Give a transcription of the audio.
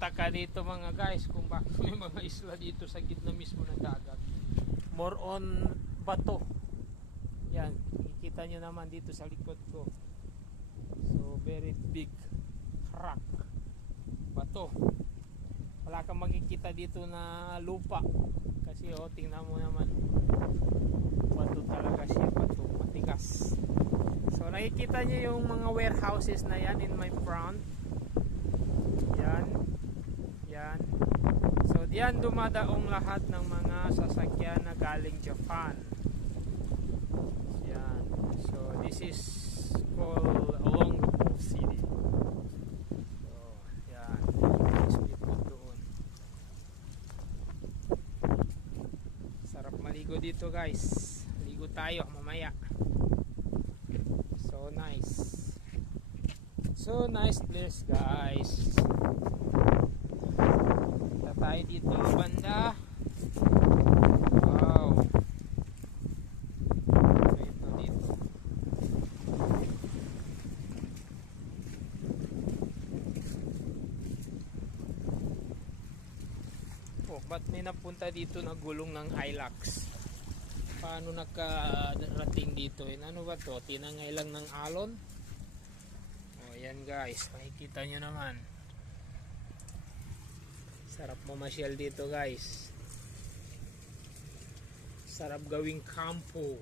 magtataka dito mga guys kung bakit may mga isla dito sa gitna mismo ng dagat. More on bato. Yan, makikita nyo naman dito sa likod ko. So very big rock, bato. Wala kang makikita dito na lupa kasi tingnan mo naman, bato talaga siya, bato, matigas. So nakikita nyo yung mga warehouses na yan in my front. Yan. So diyan dumadaong lahat ng mga sasakyan na galing Japan. Yan. So this is called Olongapo City. So yan. Speed ko doon. Sarap maligo dito guys. Ligo tayo mamaya. So nice. So nice place guys. Punta tayo dito banda. Wow. Ito dito. Oh, ba't may napunta dito na gulong ng Hilux? Paano nakarating dito? Ano ba to? Tinangay lang ng alon? O yan guys, makikita nyo naman. Sarap mamasyal dito guys. Sarap gawing kampo.